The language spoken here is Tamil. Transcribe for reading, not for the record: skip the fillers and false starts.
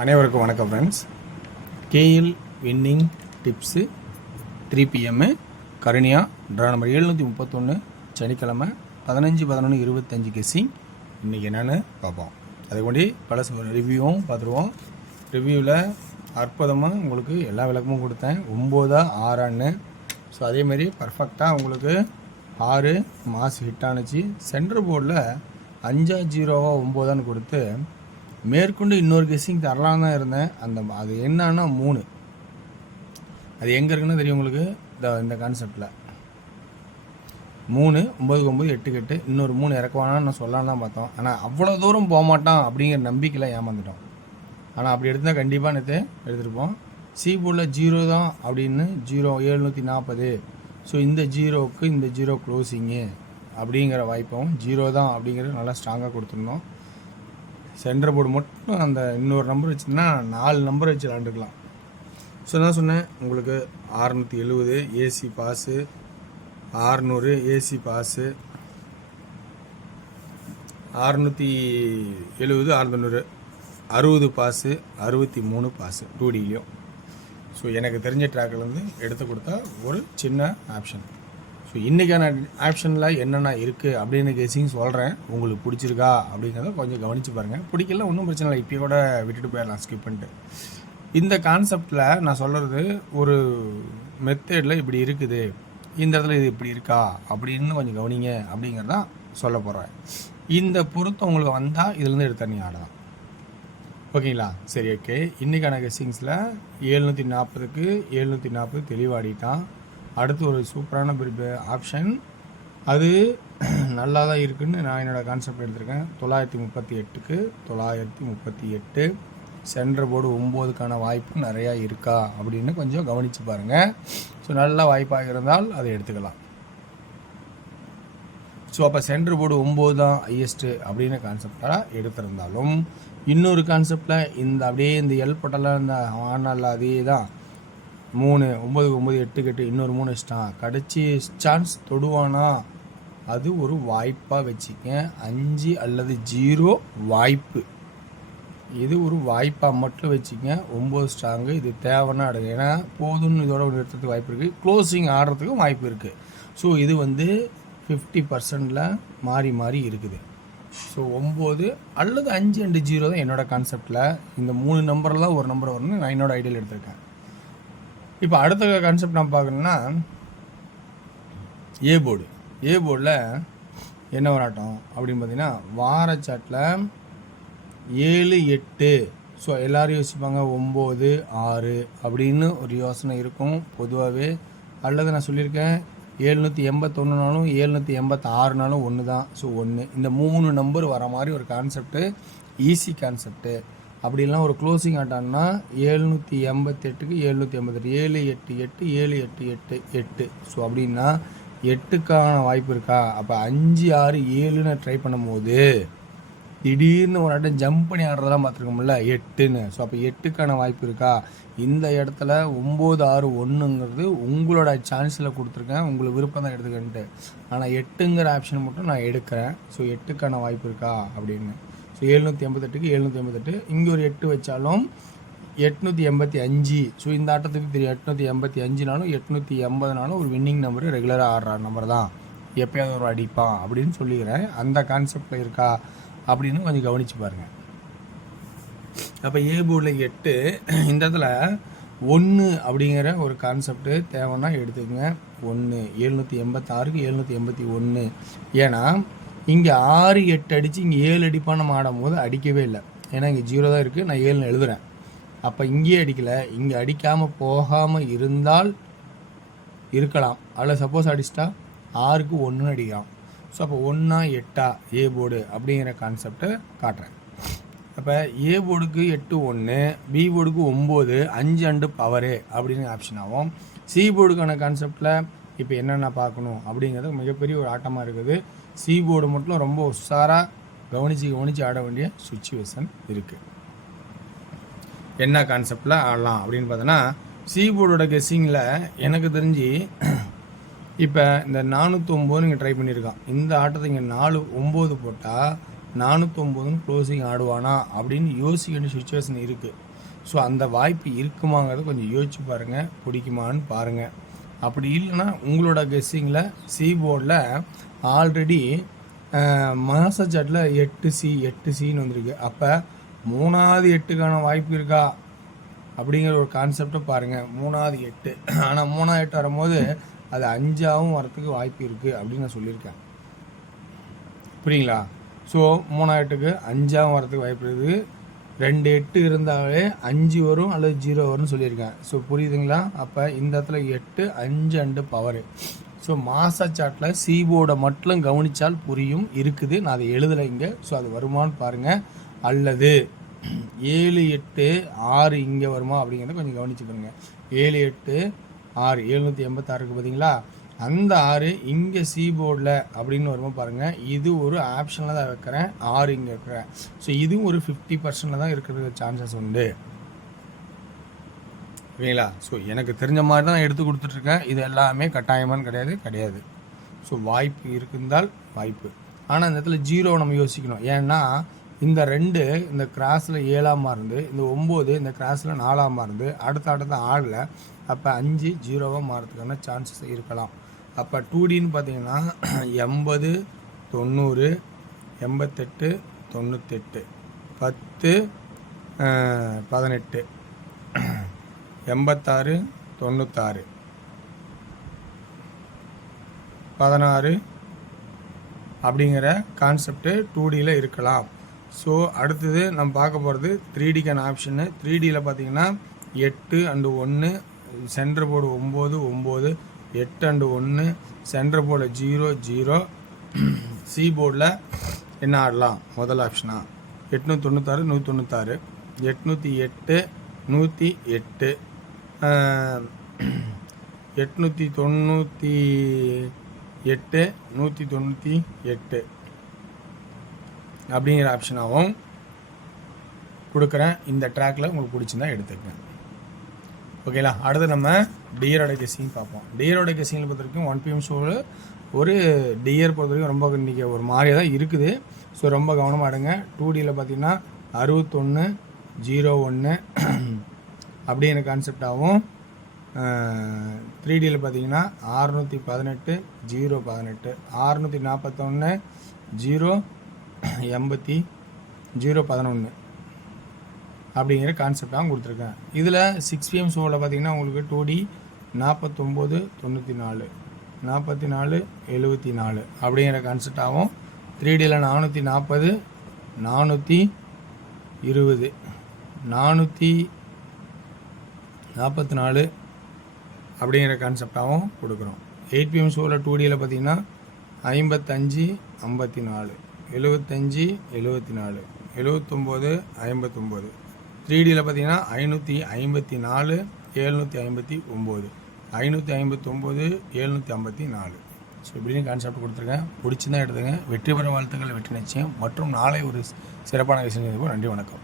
அனைவருக்கும் வணக்கம் friends. KL winning tips 3 PM Karunya draw number 731 சனிக்கிழமை 15/11/25 கெஸ்ஸிங். இன்றைக்கி என்னென்னு பார்ப்போம். அதுக்கு முன்னாடி பல ரிவ்யூவும் பார்த்துருவோம். ரிவ்யூவில் அற்புதமாக உங்களுக்கு எல்லா விளக்கமும் கொடுத்தேன். 9 6 ஸோ அதேமாரி பர்ஃபெக்டாக உங்களுக்கு 6 மாஸ் ஹிட் ஆணுச்சு. சென்டர் போர்டில் 5 0 9 கொடுத்து மேற்கொண்டு இன்னொரு கெஸ்ஸிங் தரலாம் தான் இருந்தேன். அது என்னன்னா 3 அது எங்கே இருக்குன்னு தெரியும் உங்களுக்கு. இந்த கான்செப்டில் 3 9 9 8 8 இன்னொரு 3 இறக்குவானான்னு நான் சொல்லலாம் தான் பார்த்தோம். ஆனால் அவ்வளோ தூரம் போக மாட்டான் அப்படிங்கிற நம்பிக்கையில் ஏமாந்துட்டோம். ஆனால் அப்படி எடுத்தால் கண்டிப்பாக நேற்று எடுத்துருப்போம். சி போர்டில் 0 தான் அப்படின்னு 0 740. ஸோ இந்த 0க்கு இந்த 0 க்ளோசிங்கு அப்படிங்கிற வாய்ப்பும் 0 தான் அப்படிங்கிறது நல்லா ஸ்ட்ராங்காக கொடுத்துருந்தோம். சென்டர் போர்டு மட்டும் அந்த இன்னொரு நம்பர் வச்சுன்னா 4 நம்பர் வச்சு விளாண்டுக்கலாம். ஸோ நான் சொன்னேன் உங்களுக்கு 670 AC pass, 600 AC pass, 670 690 60 pass, 63 pass 2Dலையும். ஸோ எனக்கு தெரிஞ்ச ட்ராக்லேருந்து எடுத்து கொடுத்தா ஒரு சின்ன ஆப்ஷன். ஸோ இன்றைக்கான ஆப்ஷனில் என்னென்ன இருக்குது அப்படின்னு கெஸ்ஸிங் சொல்கிறேன். உங்களுக்கு பிடிச்சிருக்கா அப்படிங்கிறத கொஞ்சம் கவனித்து பாருங்கள். பிடிக்கல ஒன்றும் பிரச்சனை இல்லை, இப்போயே கூட விட்டுட்டு போயிடலாம் ஸ்கிப் பண்ணிட்டு. இந்த கான்செப்டில் நான் சொல்கிறது ஒரு மெத்தடில் இப்படி இருக்குது, இந்த இடத்துல இது இப்படி இருக்கா அப்படின்னு கொஞ்சம் கவனிங்க அப்படிங்கிறதான் சொல்ல போகிறேன். இந்த பொருத்தம் உங்களுக்கு வந்தால் இதுலேருந்து எடுத்து நீங்கள் ஆடலாம். ஓகேங்களா? சரி, ஓகே. இன்றைக்கான கெஸ்ஸிங்ஸில் 740க்கு 740 தெளிவாடிட்டான். அடுத்து ஒரு சூப்பரான ஆப்ஷன், அது நல்லா தான் இருக்குதுன்னு நான் என்னோடய கான்செப்ட் எடுத்திருக்கேன். 938க்கு 938 சென்டர் போர்டு 9க்கான வாய்ப்பு நிறையா இருக்கா அப்படின்னு கொஞ்சம் கவனித்து பாருங்கள். ஸோ நல்ல வாய்ப்பாக இருந்தால் அதை எடுத்துக்கலாம். ஸோ அப்போ சென்டர் போர்டு 9 தான் ஹையஸ்ட்டு அப்படின்னு கான்செப்டாக எடுத்திருந்தாலும் இன்னொரு கான்செப்டில் இந்த அப்படியே இந்த எல் போட்டெல்லாம் இந்த ஆனால் அதே தான் 3 9 9 8 8 இன்னொரு 3 வச்சிட்டான். கடைச்சி சான்ஸ் தொடுவானா அது ஒரு வாய்ப்பாக வச்சுக்க. 5 அல்லது 0 வாய்ப்பு, இது ஒரு வாய்ப்பாக மட்டும் வச்சுக்க. 9 ஸ்ட்ராங்கு, இது தேவைன்னா அடுங்க. ஏன்னா போதும்னு இதோட ஒரு நிறுத்தத்துக்கு வாய்ப்பு இருக்குது, க்ளோசிங் ஆடுறதுக்கும் வாய்ப்பு இருக்குது. ஸோ இது 50%ல் மாறி மாறி இருக்குது. ஸோ 9 அல்லது 5 and 0 தான் என்னோடய கான்செப்டில். இந்த 3 நம்பரில் ஒரு நம்பர் வரணும்னு நான் என்னோடய ஐடியாவில் எடுத்திருக்கேன். இப்போ அடுத்த கான்செப்ட் நான் பார்க்கணுன்னா ஏ போர்டில் என்ன வராட்டம் அப்படின்னு பார்த்தீங்கன்னா வாரச்சாட்டில் 7 8. ஸோ எல்லோரும் யோசிப்பாங்க 9 6 அப்படின்னு ஒரு யோசனை இருக்கும் பொதுவாகவே. அல்லது நான் சொல்லியிருக்கேன் 781 786 ஒன்று தான். ஸோ 1 இந்த 3 நம்பர் வர மாதிரி ஒரு கான்செப்ட்டு, ஈஸி கான்செப்ட்டு. அப்படிலாம் ஒரு க்ளோசிங் ஆட்டான்னா 788க்கு 788 7 8 8 7 8 8 8. ஸோ அப்படின்னா 8க்கான வாய்ப்பு இருக்கா? அப்போ 5 6 7ன்னு ட்ரை பண்ணும்போது திடீர்னு ஒரு ஆட்டம் ஜம்ப் பண்ணி ஆடுறதெல்லாம் பார்த்துருக்கோம்ல 8ன்னு. ஸோ அப்போ 8க்கான வாய்ப்பு இருக்கா? இந்த இடத்துல 9 6 1ங்கிறது உங்களோட சான்ஸில் கொடுத்துருக்கேன், உங்களுக்கு விருப்பம் தான் எடுத்துக்கன்ட்டு. ஆனால் 8ங்கிற ஆப்ஷன் மட்டும் நான் எடுக்கிறேன். ஸோ 8க்கான வாய்ப்பு இருக்கா அப்படின்னு. ஸோ 788க்கு 788 இங்கே ஒரு 8 வச்சாலும் 885. ஸோ இந்த ஆட்டத்துக்கு தெரியும் 885 880 ஒரு வின்னிங் நம்பரு, ரெகுலராக ஆடுற நம்பர் தான், எப்போயாவது ஒரு அடிப்பான் அப்படின்னு சொல்லிக்கிறேன். அந்த கான்செப்டில் இருக்கா அப்படின்னு கொஞ்சம் கவனித்து பாருங்கள். அப்போ ஏ போர்டில் 8, இந்த இடத்துல 1 அப்படிங்கிற ஒரு கான்செப்டு தேவைன்னா எடுத்துக்கங்க. 1 786க்கு 781. ஏன்னா இங்கே 6 8 அடித்து இங்கே 7 அடிப்பான் நம்ம ஆடும்போது அடிக்கவே இல்லை. ஏன்னா இங்கே 0 தான் இருக்குது, நான் 7ன்னு எழுதுகிறேன். அப்போ இங்கேயே அடிக்கலை, இங்கே அடிக்காமல் போகாமல் இருந்தால் இருக்கலாம். அதில் சப்போஸ் அடிச்சிட்டா 6க்கு 1 அடிக்கலாம். ஸோ அப்போ 1 8 ஏ போர்டு அப்படிங்கிற கான்செப்டை காட்டுறேன். அப்போ ஏ போர்டுக்கு 8 1, பி போர்டுக்கு 9 5 அண்டு பவரு அப்படின்னு ஆப்ஷன் ஆகும். சி போர்டுக்கான கான்செப்டில் இப்போ என்னென்ன பார்க்கணும் அப்படிங்கிறது மிகப்பெரிய ஒரு ஆட்டமாக இருக்குது. சி போர்டு மட்டும் ரொம்ப உஷாராக கவனித்து ஆட வேண்டிய சுச்சுவேஷன் இருக்குது. என்ன கான்செப்டில் ஆடலாம் அப்படின்னு பார்த்தோன்னா சி போர்டோட கெஸ்ஸிங்கில் எனக்கு தெரிஞ்சு இப்போ இந்த 409 நீங்கள் ட்ரை பண்ணியிருக்கான். இந்த ஆட்டத்தை இங்கே 4 9 போட்டால் 409 க்ளோசிங் ஆடுவானா அப்படின்னு யோசிக்க வேண்டிய சுச்சுவேஷன் இருக்குது. ஸோ அந்த வாய்ப்பு இருக்குமாங்கிறத கொஞ்சம் யோசிச்சு பாருங்கள், பிடிக்குமான்னு பாருங்கள். அப்படி இல்லைன்னா உங்களோட கெஸ்ஸிங்கில் சி போர்டில் ஆல்ரெடி மாசச்சாட்டில் 8C வந்திருக்கு. அப்போ 3வது 8க்கான வாய்ப்பு இருக்கா அப்படிங்கிற ஒரு கான்செப்டை பாருங்கள். 3வது 8, ஆனால் 3வது 8 வரும்போது அது 5ஆகவும் வரத்துக்கு வாய்ப்பு இருக்குது அப்படின்னு நான் சொல்லியிருக்கேன். புரியுங்களா? ஸோ 3வது 8க்கு 5ஆகவும் வரத்துக்கு வாய்ப்பு இருக்குது. 2 8 இருந்தாலே 5 வரும் அல்லது 0 வரும்னு சொல்லியிருக்கேன். ஸோ புரியுதுங்களா? அப்போ இந்த இடத்துல 8 5 அண்டு பவரு. ஸோ மாச சாட்டில் சி போர்டை மட்டும் கவனித்தால் புரியும் இருக்குது. நான் அதை எழுதலை இங்கே. ஸோ அது வருமானு பாருங்கள். அல்லது 7 8 6 இங்கே வருமா அப்படிங்கிறத கொஞ்சம் கவனிச்சுக்கோங்க. 7 8 6 786 பார்த்தீங்களா? அந்த 6 இங்கே சி போர்டில் அப்படின்னு வருமா பாருங்கள். இது ஒரு ஆப்ஷனில் தான் வைக்கிறேன், 6 இங்கே இருக்கிறேன். ஸோ இதுவும் ஒரு 50% தான் இருக்கிறதுக்கு சான்சஸ் உண்டு. ஓகேங்களா? ஸோ எனக்கு தெரிஞ்ச மாதிரி தான் நான் எடுத்து கொடுத்துட்ருக்கேன். இது எல்லாமே கட்டாயமானு கிடையாது. ஸோ வாய்ப்பு இருக்குந்தால் வாய்ப்பு. ஆனால் இந்த இடத்துல 0 நம்ம யோசிக்கணும். ஏன்னா இந்த 2 இந்த கிராஸில் 7ஆம் மாறுது, இந்த 9 இந்த கிராஸில் 4ஆம் மாறுது, அடுத்த ஆடல. அப்போ 5 0வாக மாறதுக்கான சான்சஸ் இருக்கலாம். அப்போ 2Dன்னு பார்த்தீங்கன்னா 80 90 88 98 10 18 86 96 16 அப்படிங்கிற கான்செப்டு 2Dயில் இருக்கலாம். ஸோ அடுத்தது நம்ம பார்க்க போகிறது 3Dக்கான ஆப்ஷனு. 3Dயில் பார்த்தீங்கன்னா 8 and 1 centre board 9 9 8 and 1 centre board 0 0. C போர்டில் என்ன ஆடலாம்? முதல் ஆப்ஷனா 896 196 808 108 898 198 அப்படிங்கிற ஆப்ஷனாகவும் கொடுக்குறேன். இந்த ட்ராக்கில் உங்களுக்கு பிடிச்சிருந்தா எடுத்துக்கங்க. ஓகேங்களா? அடுத்து நம்ம டியரோட கெஸ்ஸிங் பார்ப்போம். டியரோட கெஸ்ஸிங்கில் பொறுத்த வரைக்கும் 1 PM ஷோவில் ஒரு டியர் பொறுத்த வரைக்கும் ரொம்ப இன்றைக்கி ஒரு மாதிரியாக தான் இருக்குது. ஸோ ரொம்ப கவனமாக எடுங்க. 2Dயில் பார்த்தீங்கன்னா 61 01 அப்படிங்கிற கான்செப்டாகவும், 3Dயில் பார்த்தீங்கன்னா 618 018 641 080 011 அப்படிங்கிற கான்செப்டாகவும் கொடுத்துருக்கேன். இதில் 6 PM ஷோவில் பார்த்தீங்கன்னா உங்களுக்கு 2D 49 94 44 74 அப்படிங்கிற கான்செப்டாகவும், 3Dயில் 440 420 444 அப்படிங்கிற கான்செப்டாகவும் கொடுக்குறோம். 8 PM ஷோவில் 2Dயில் பார்த்தீங்கன்னா 55 54 75 74 79 59. 3Dயில் பார்த்தீங்கன்னா 554 759 559 754. ஸோ இப்படின்னு கான்செப்ட் கொடுத்துருக்கேன். பிடிச்சிருந்தா எடுத்துங்க. வெற்றி பெற வாழ்த்துக்கள், வெற்றி நிச்சயம். மற்றும் நாளை ஒரு சிறப்பான விஷயம். நன்றி, வணக்கம்.